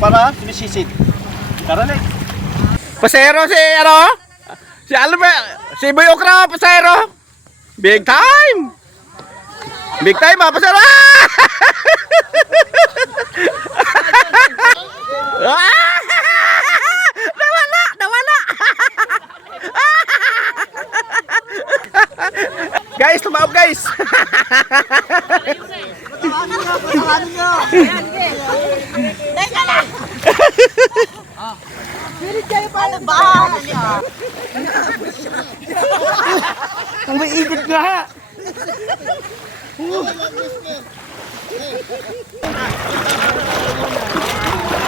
para sinisisid. Tara na. Pasero si ano? Si Albert, si Boy Okra, pasero. Big time. Big time ah, pasero. Nawala, nawala. Guys, tumaob guys. Teka lang! Pilit kayo pala ba? Ang may ikot nga.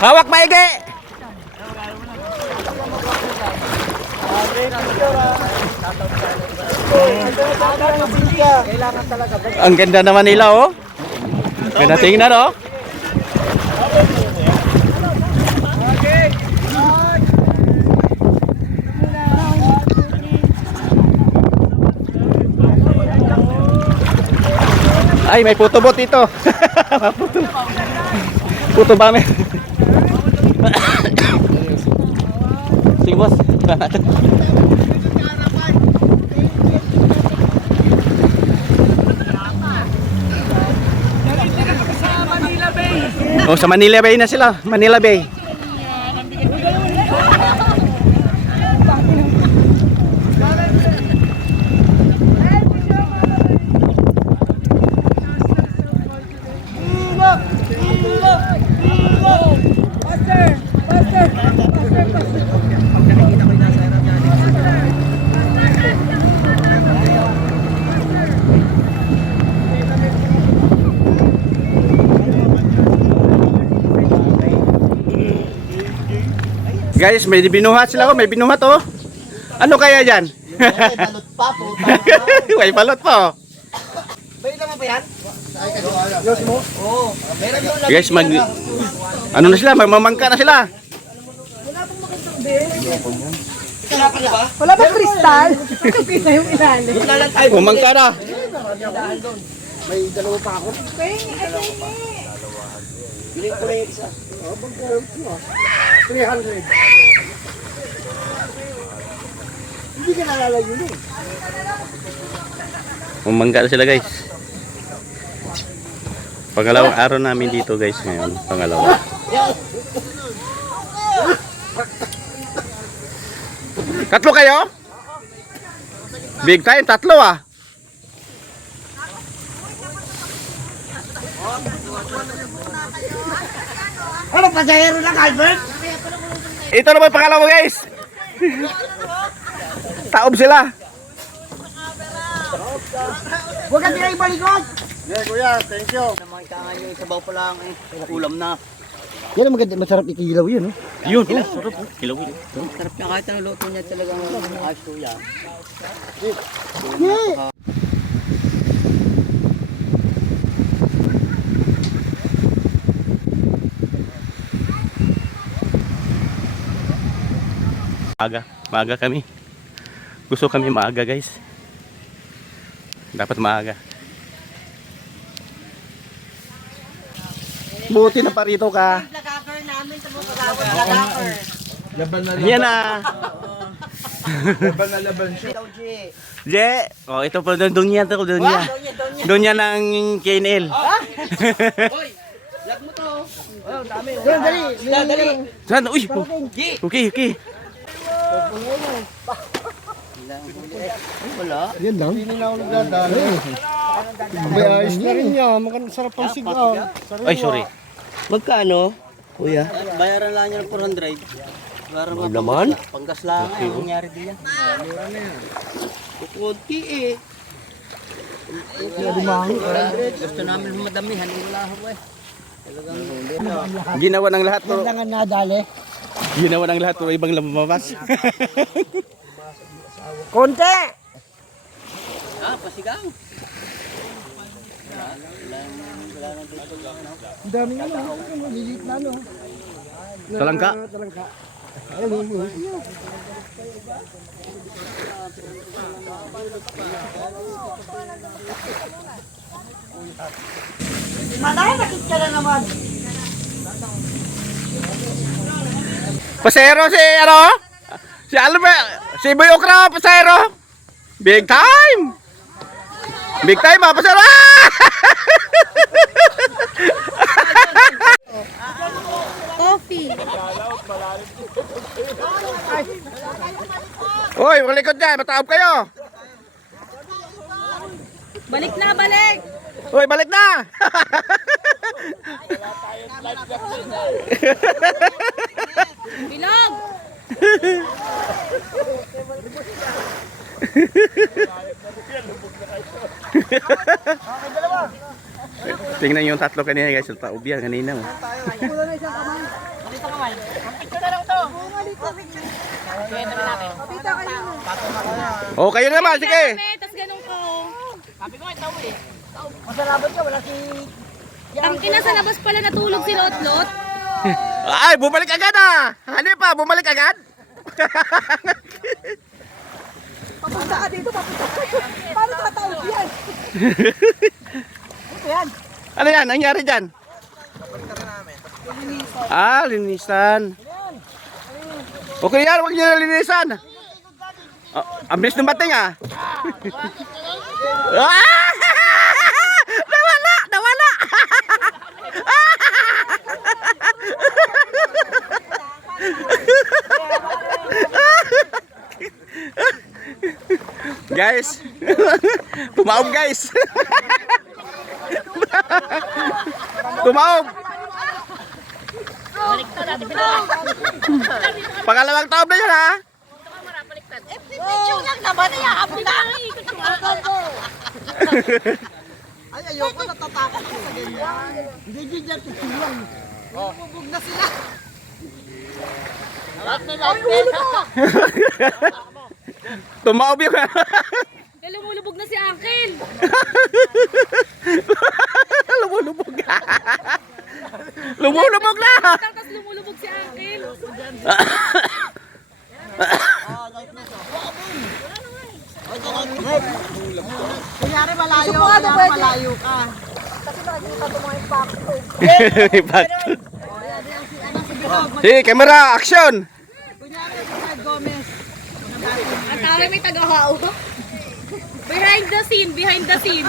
Hawak maigi. Ang ganda naman nila oh. Ganda tingnan oh. Ay, may photo booth dito. Photo bomber. Sige boss. Oh, sa Manila Bay na sila. Manila Bay. Guys, may binuhat sila oh, may binuhat oh. Ano kaya diyan? May balot pa po. May balot pa oh. May laman pa yan? Yos mo? Oo. Meron yun. Guys, ano na sila, magmamangka na sila. Wala ba kristal? Kita yung ilalim. Mamangka na. May dalawa pa ako. Bili ko na yung isa. 300. Hindi ka nalalayo yun. Mamangka na sila guys. Pangalawang araw namin dito guys ngayon. Pangalawa. Tatlo kayo? Big time, tatlo ah. Ano, pasahero lang, Albert? Ito naman pangalawa guys. Taob sila. Huwag ka nila ibalikot! Yeah, kuya, thank you. Makikanga nyo yung sabaw pa lang eh. Ulam na. Yan ang maganda, masarap ikilaw yun, no? Yun, oh, sarap oh. Kilaw yun. Sarap na kahit ang luto niya talagang ayos kuya. Maaga kami. Gusto kami maaga guys. Dapat maaga. Buti na parito ka. Nag-cover namin sa mga nag-cover. Laban na Yan na. laban na laban siya. Je. Oh, ito pa doon niya to, doon niya. Doon niya ng KNL. Lag mo to. Oh, dami. Dali. Saan? Uy. Okay, okay. Wala. Yan lang. Hindi na ako nagdadali. May ayos na rin niya. Magandang sarap ang sigaw. Ay, sorry. Magkano? Kuya? Bayaran lang niya ng 400. Bayaran mo naman? Panggas lang ang nangyari din yan. Kukunti eh. Gusto namin madamihan. Wala ako eh. Ginawa ng lahat to. Kailangan nadali. Ginawa ng lahat to ibang lumabas. Konti! Pasigaw. Ang dami nga lang. Maliliit na no. Talangka. Talangka. Madaya, nakit ka na naman. Pasero si ano? Si Albert, si Boy Okra, pasero. Big time. Big time ah, pasero. Ah! Coffee. Hoy, malikot dyan, mataob kayo. Balik na, balik. Hoy, balik na. Bilog. Tingnan yung tatlo kanina guys, yung taob yan kanina. Oh. Oh, kayo naman, sige. Tapos ganun ko. Masalabat ka, wala si... Ang ina sa labas pala natulog si Lotlot. Ay, bumalik agad ah. Ano pa, bumalik agad? Papunta ka dito, papunta ka. Paano tatawag yan? Ano yan? Ang nangyari dyan? Ah, linisan. Okay yan, huwag nyo na linisan. Oh, ang bilis ng bating ah. Ah! Nawala! Nawala! Guys, tumaob guys. Tumaob. Pangalawang taob na yan ha. Picture lang naman, iaabot na ang ikot ng Ay, ayoko natatakot ko sa ganyan. Hindi dyan, titilang. Bubog na sila. Tumaob yung Lumulubog na si Uncle. lumulubog. Lumulubog na. Tapos lumulubog si Uncle. Kunyari malayo, malayo ka. Hey, camera, action. Kunyari si Fred Gomez. Ang tawag may tagahaw. Behind the scene, behind the scene.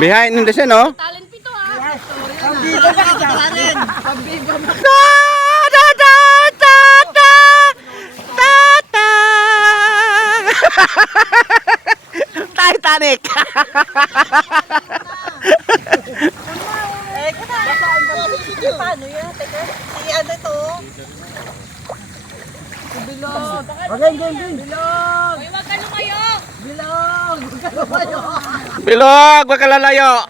Behind the scene, no? Talent pito ah. Pambigo ka ka rin. Pambigo na. Ta ta ta ta ta ta. Titanic. Paano yan? Teka, si ano to? Bilog. Bilog. Uy, wag ka lumayo. Bilog. Bilog, wag ka lalayo.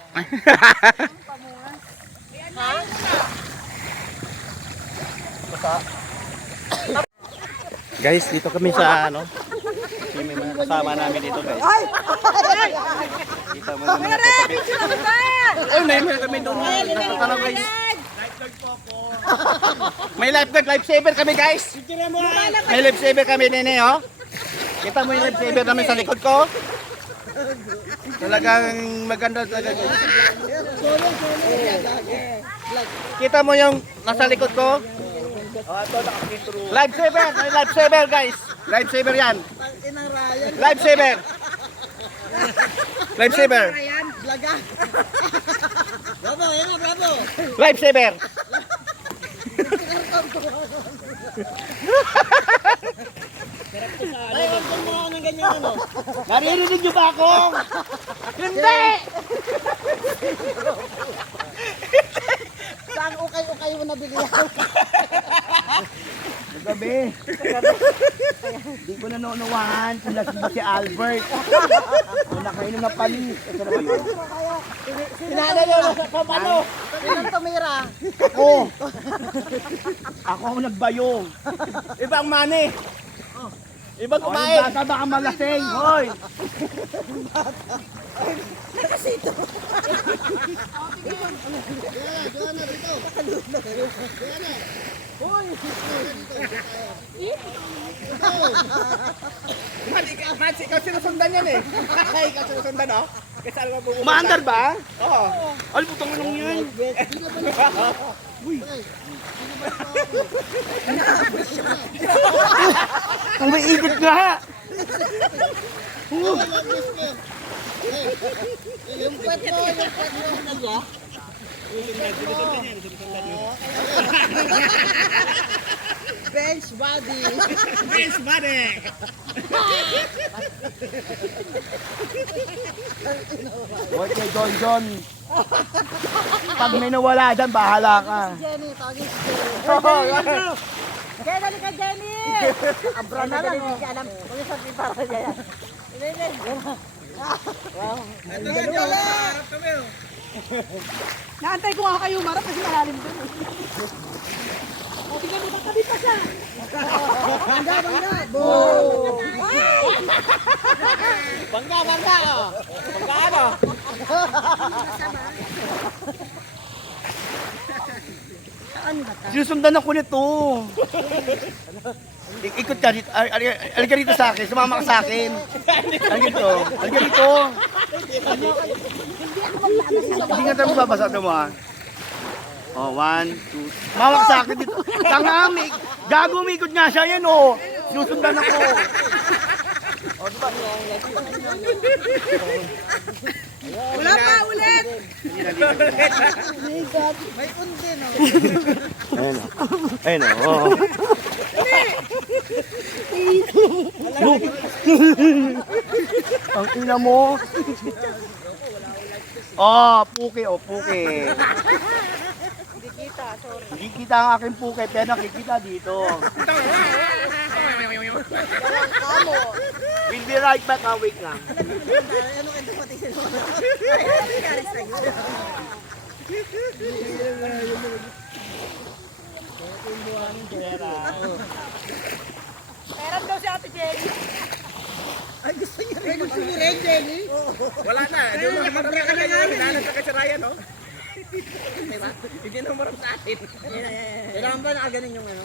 Guys, dito kami sa ano? May mga kasama namin dito, guys. Kita mo naman ako. Oh, naimel kami doon. Nakatanaw, guys. May lifeguard, lifesaver kami, guys. May lifesaver kami, nene, oh. Kita mo yung lifesaver namin sa likod ko. Talagang maganda talaga, guys. Kita mo yung nasa likod ko. Lifesaver, may lifesaver, guys. Lifesaver yan. Lifesaver. Lifesaver. Bravo, yan na, bravo. Lifesaver. Ay, huwag mo ako ng ganyan, ano. Naririnig niyo ba ako? Hindi! Saan ukay-ukay mo nabigyan? Gabi. Hindi ko nanunuwahan kung lasing ba si Albert. Kung nakainom na panis. Sinanay yun sa kapano. Sinang tumira? Ako. Ako ang nagbayong. Ibang mani. Ibang kumain. Bata baka malasing. Hoy. Nakasito. Mats, ikaw sinusundan yan eh. Ikaw sinusundan, oh. Kasi alam mo, maandar ba? Oo. Ay, putang nang yan. Ang may ikot nga. Yung kwet mo. Bench body. Yes, buddy. Huwag kay John. Pag may nawala dyan, bahala ka. Jenny, tawagin si Jenny. Jenny, dali ka Jenny! Abra na lang, hindi ka alam. Kung yung sabi para niya yan. Naantay ko nga kayo marap kasi malalim doon. O, tingnan mo, magtabi pa siya. Bangga! Bangga. Bangga ano? Sinusundan ako nito. Ikot ka dito. Alika dito sa akin. Sumama ka sa akin. Alika dito. Alika dito. Hindi nga tayo magbabasa ito mo ha. Oh, 1, 2. Mawak sa akin dito. Tanga, gago umikot nga siya yan oh. Sinusundan ako. Oh, diba? Wala pa, ulit. May undi, no? Ayun o. Oh. Ang ina mo. Oh, puke. Hindi kita ang aking puke, pero nakikita dito. We'll be right back, wait lang. Meron daw si Ate Jenny. Gusto mo rin, Jenny? Wala na. Marami ka na yun. Hinahanap ka kasi Ryan, no? Diba? Hindi na marami sa atin. Kailangan ba nakaganin yung ano?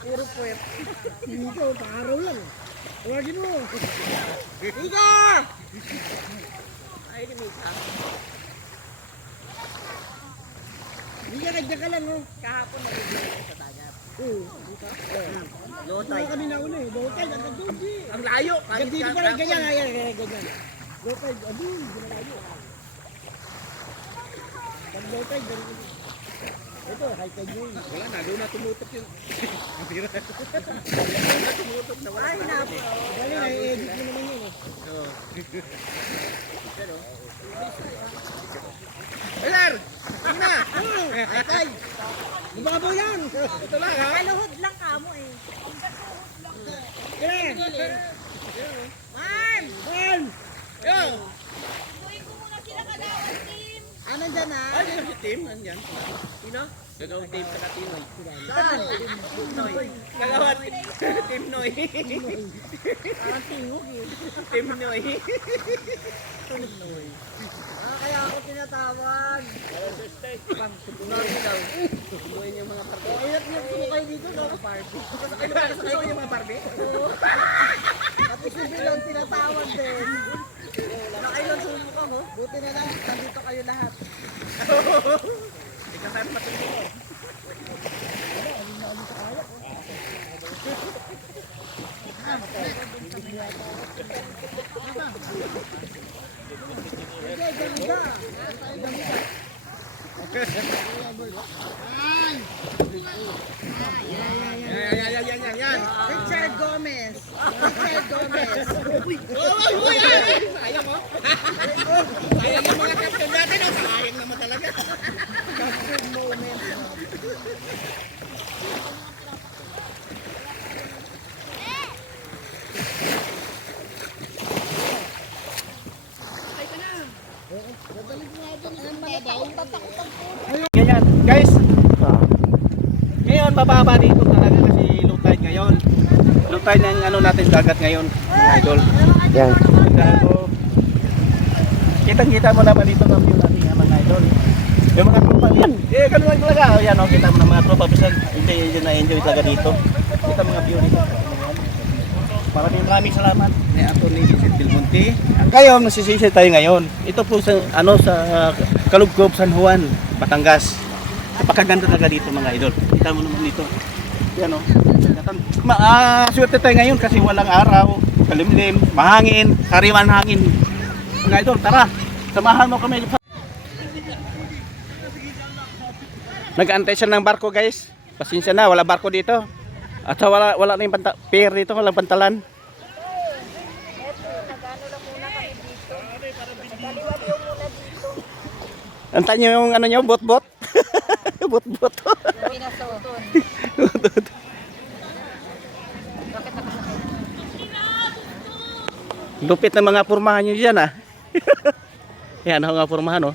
Puro puwet. Ikaw, paaraw lang. Tawagin mo. Ika! Ay, Mika. Hindi ka lang, oh. Kahapon nag-ibig sa dagat. Oo. Lotay. Kami na una eh. Lokal, agad doon. Ang layo. Agad dito pa rin, ganyan. Ganyan. Lokal, adun. Ginalayo. Pag lokal, ganyan. Ito, high tide yun. Wala na. Doon na tumutok yun. Tumutok na wala. Ay, napo. Dali, na-edit mo naman yun eh. Elar! Ano na? Ay, Mababaw yan! Ito lang ha? Kaluhod lang kamo eh. Kaya! Man! Man! Yo! Tuloy ko muna sila kalawan, team. ano dyan ha? Ay, si Tim. Andyan. Sino? Doon Tim sa Katinoy. Saan? Kagawat. Tim Noy. Parang tingog eh. Tim Noy. Kaya ako tinatawag. Subuhin yung mga parbe. Ayat niya po kayo dito, no? Barbie. Gusto yung mga parbe? Pati si Bilon tinatawag din. Nakailan sumuka mo? Buti na lang, nandito kayo lahat. Hindi ka saan matulog. Yan. Richard Gomez. Richard Gomez. Sayang mo. Sayang yung mga captain natin. Sayang naman talaga. Captain moment. Ganyan. Guys, ngayon bababa dito talaga kasi low tide ngayon. Low tide ng ano natin dagat ngayon, mga idol. Yan. Kitang-kita mo naman dito ang view natin mga idol. Yung mga tropa yan. Ganun lang talaga. Ayan o, kita mo ng mga tropa. Bisan hindi na-enjoy talaga dito. Kita mga view dito. Maraming salamat. Ni Atty. Vincent Del Monte. Ngayon, masisisi tayo ngayon. Ito po sa Kalugkob, San Juan, Batangas. Napakaganda talaga dito mga idol. Kita mo naman dito. Yan o. Swerte tayo ngayon kasi walang araw, kalimlim, mahangin, sariwan hangin. Mga idol, tara. Samahan mo kami. Nag-aantay siya ng barko guys. Pasensya na, wala barko dito. At wala na yung pier dito, walang pantalan. Antayin nyo yung ano nyo, bot-bot. Bot-bot. Lupit na mga pormahan nyo dyan ah. Yan ang mga pormahan oh.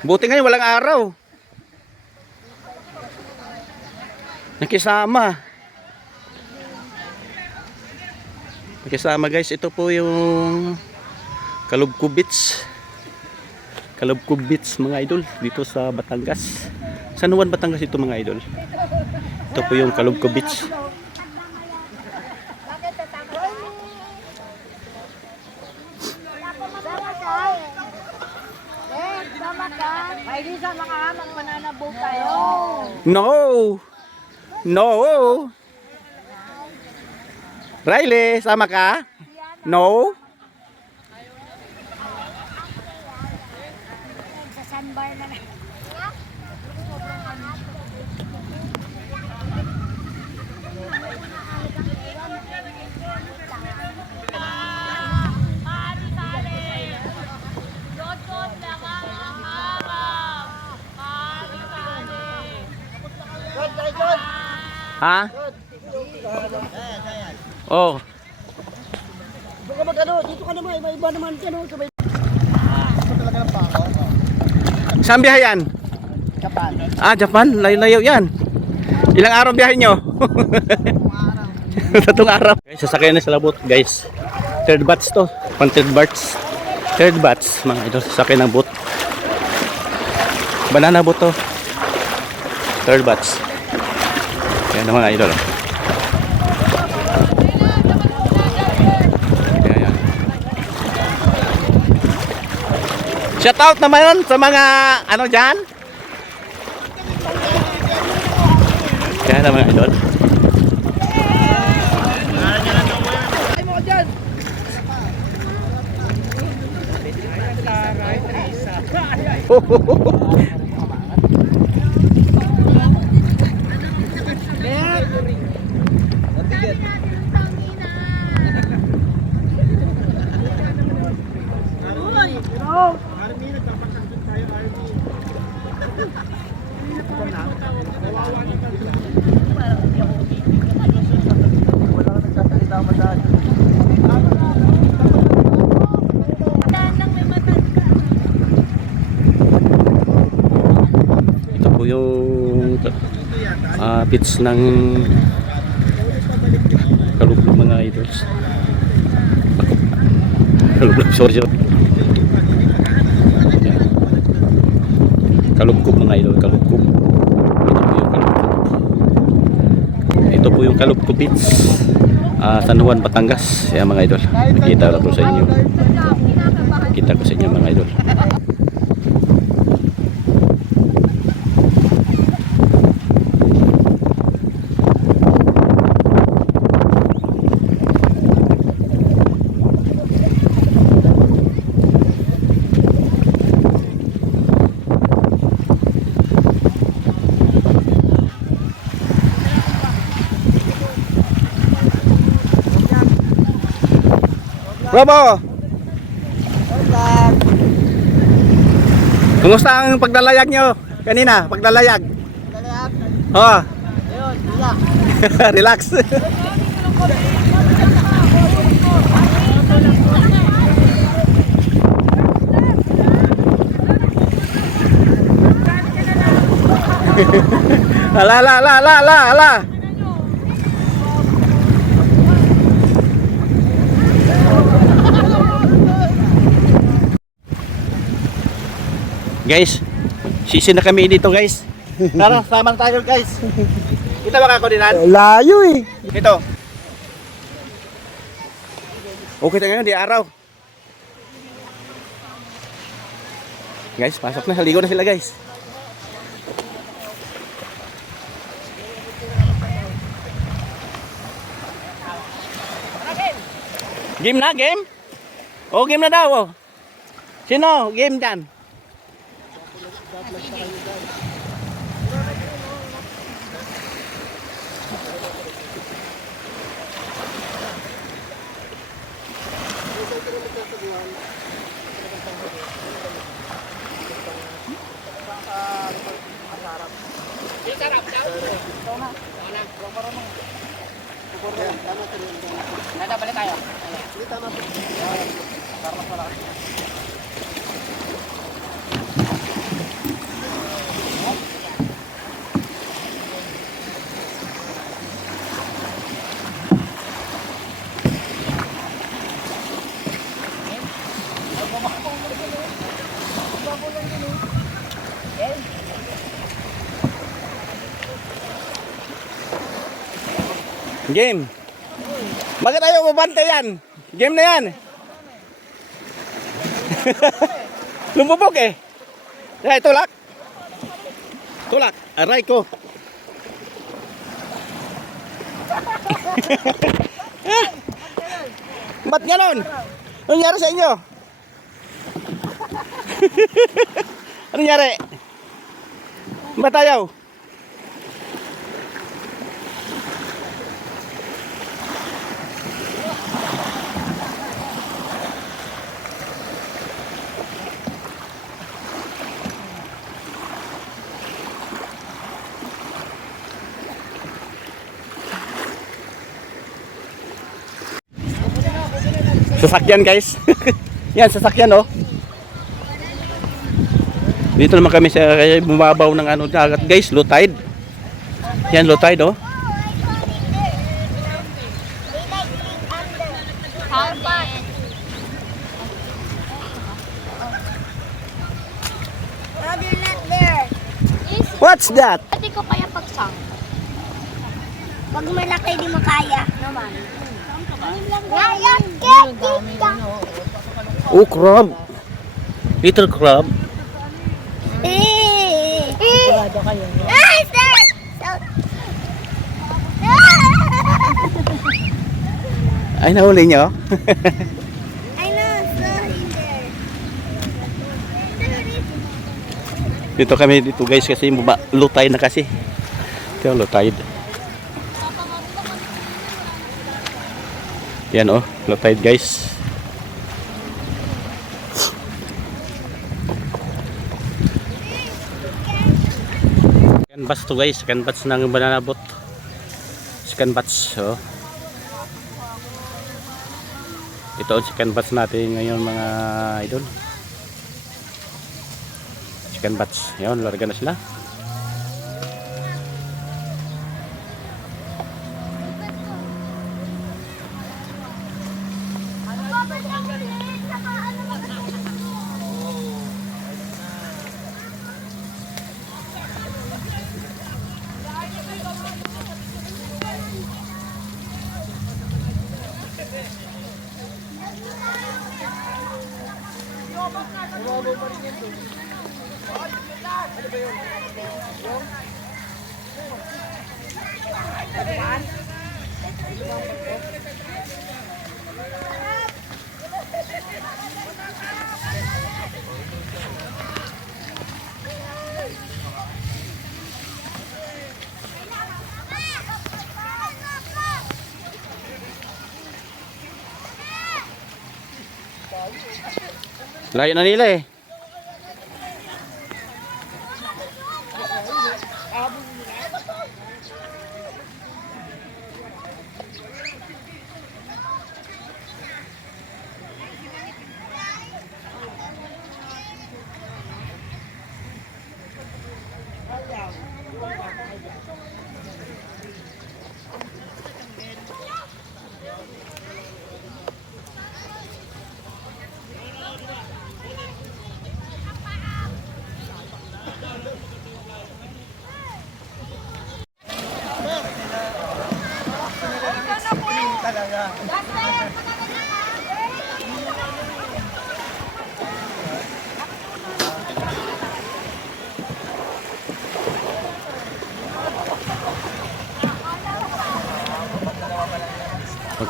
Buti ngayon walang araw. Nakisama. Nakisama guys, ito po yung Kalubkob Beach. Kalubkob Beach mga idol dito sa Batangas. San Juan, Batangas ito mga idol. Ito po yung Kalubkob Beach. Ay, sa mga amang mananabog tayo. No. No. Riley, sama ka? No. Sa sandbar na. Ha? Oh. Doon ka mag-ano, dito ka naman, may iba naman ka no. Sabay. Saan biyahe yan? Japan. Ah, Japan. Layo-layo yan. Ilang araw biyahe nyo? Tatong araw. Guys, sasakyan na sa labot, guys. Third batch to. Third batch. Third batch, mga idol. Sasakyan ng boat. Banana boat to. Third batch. Yan ang mga idol. Yan. Shout out naman sa mga ano dyan. Yan ang mga idol. Ay mo dyan. Ito po yung beach ng Kalubkob mga idols. Kalubkob, sorry. Kalubkob mga idol, Kalubkob. Ito po yung Kalubkob Beach. San Juan, Batangas. Yan mga idol. Nakita ko sa inyo. Kita ko sa inyo mga idol. Robo! Kumusta ang paglalayag nyo kanina? Paglalayag? Oo. Relax. Ala. Guys, sisi na kami dito guys. Tara, sama na tayo guys. Kita ba ako dinan? Layo eh. Ito. Okay tayo ngayon, di araw. Guys, pasok na. Haligo na sila guys. Game na, game? Oh, game na daw. Oh. Sino? Game dyan. Game. Bakit ayaw mabante yan? Game na yan. Lumubog eh. Ay, tulak. Tulak. Aray ko. Ba't ganon? Anong nangyari sa inyo? Anong nangyari? Ba't ayaw? Sasakyan guys. Yan sasakyan oh. Dito naman kami sa bumabaw ng ano dagat guys, low tide. Yan low tide oh. No, they're not there. What's that? Pwede ko kaya pagsang. Pag malaki di mo kaya. Naman. Ngayon, kaya Oh, crab. Little crab. Ay, nahuli nyo? I know, so in there. Dito kami dito guys kasi low tide na kasi. Ito low tide. Yan oh, low tide guys. Canvas to guys, canvas ng banana boat. Canvas oh. Ito ang canvas natin ngayon mga idol. Canvas, yan, larga na sila. Layo na nila eh.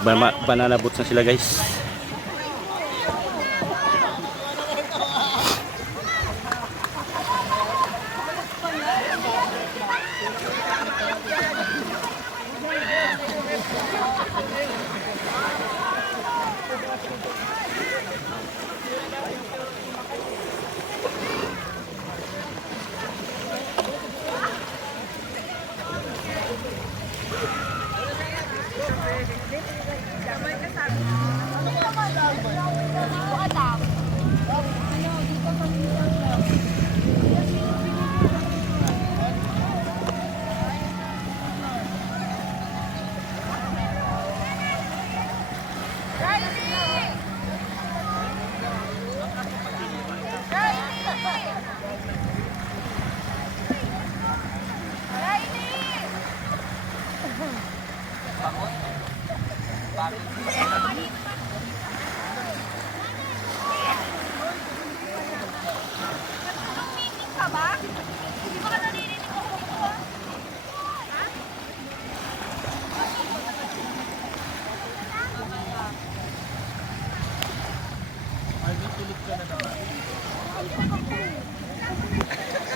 Banana boats na sila guys.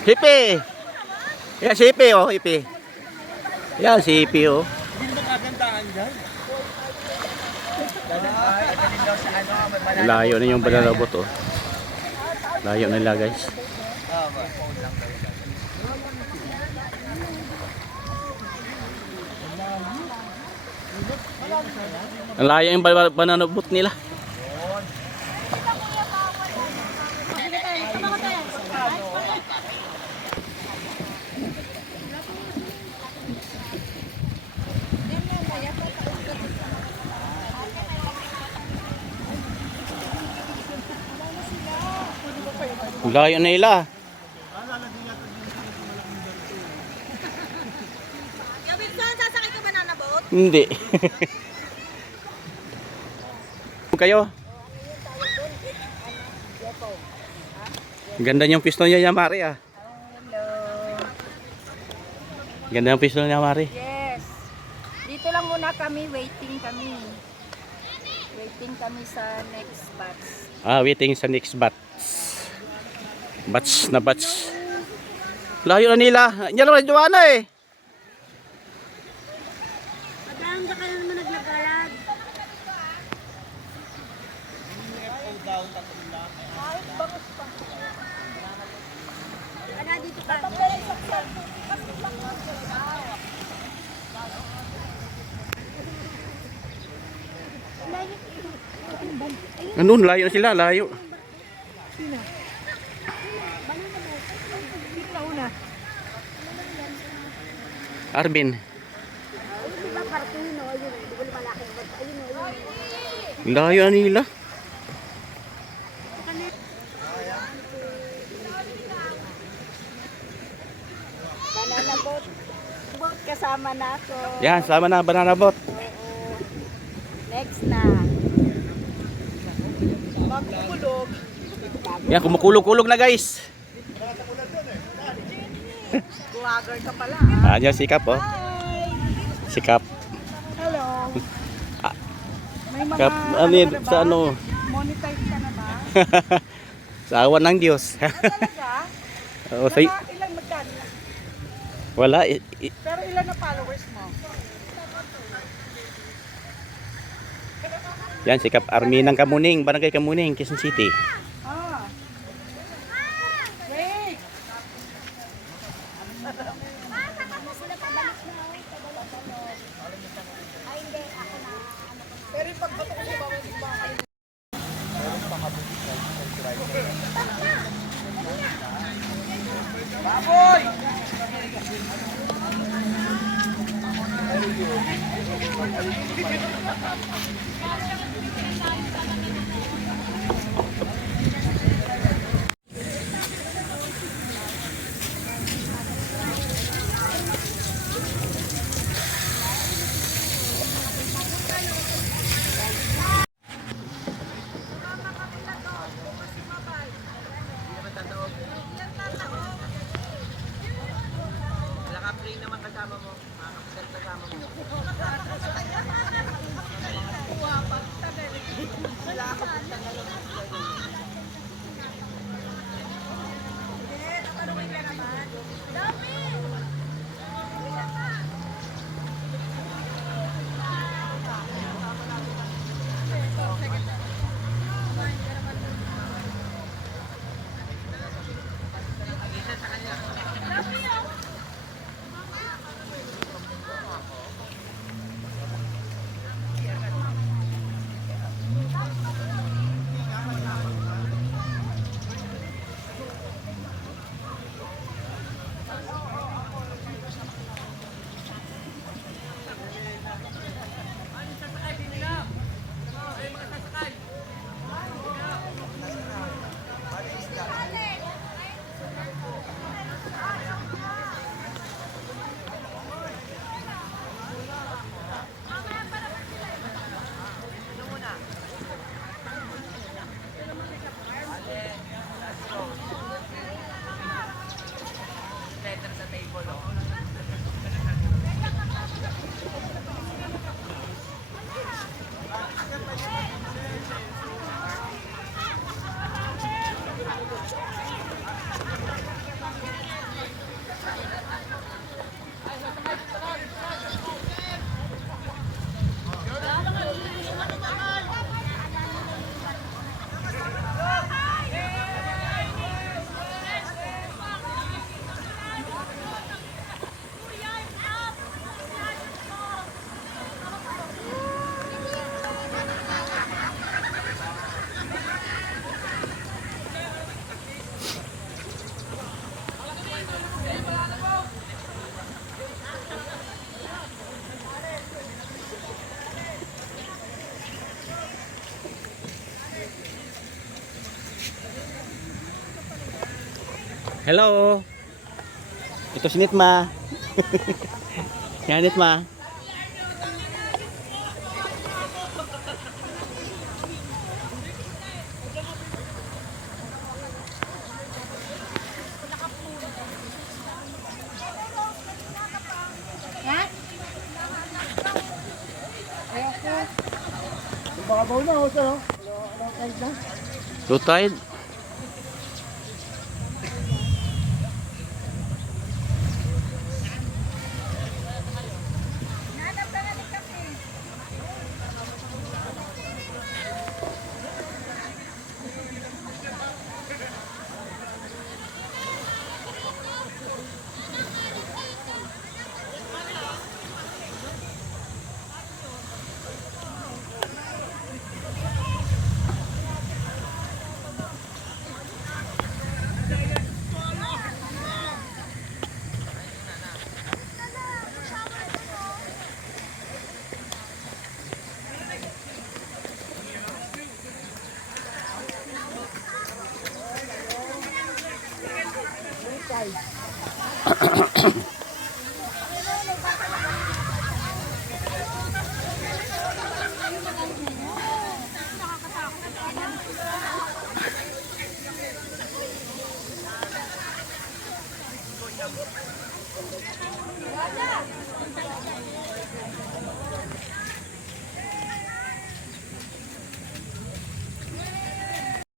Hippie! Yan si Hippie oh, Hippie. Yan si Hippie oh. Layo na yung banana boat oh. Layo na nila guys. Ang layo yung banana boat nila. Layo na nila. Wilson, sasakay ka banana boat? Hindi. Kayo. Ganda yung pistol niya, Mari ah. Ganda yung pistol niya, Mari. Yes. Dito lang muna kami, waiting kami. Waiting kami sa next batch. Ah, waiting sa next batch. Batch na batch. Layo na nila. Yan lang na Joanna eh. Madaan ka kayo naman naglagalag. Ana, dito ka. Ano, layo na sila, layo. Arvin. Layo na nila. Banana boat. Boat kasama na ako. Yan, sama na banana boat. Next na. Magkukulog. Yan, kumukulog-kulog na guys. Vlogger ka pala. Ayan, sikap oh. Sikap. Hello. May mga Kap, ano yun, ka na ba? sa ano? Monetize ka na ba? Sa awan ng Diyos. Talaga? Oo, sa, Ilang magkano? wala. Pero ilan na followers mo? Yan, sikap army ng Kamuning, Barangay Kamuning, Quezon City. Ah. Wait. Naka-play naman kasama mo. Makakasal kasama mo. Hello. Ito si Nitma. Yan, Nitma. Yan? Babaw na ako sa'yo. Low tide.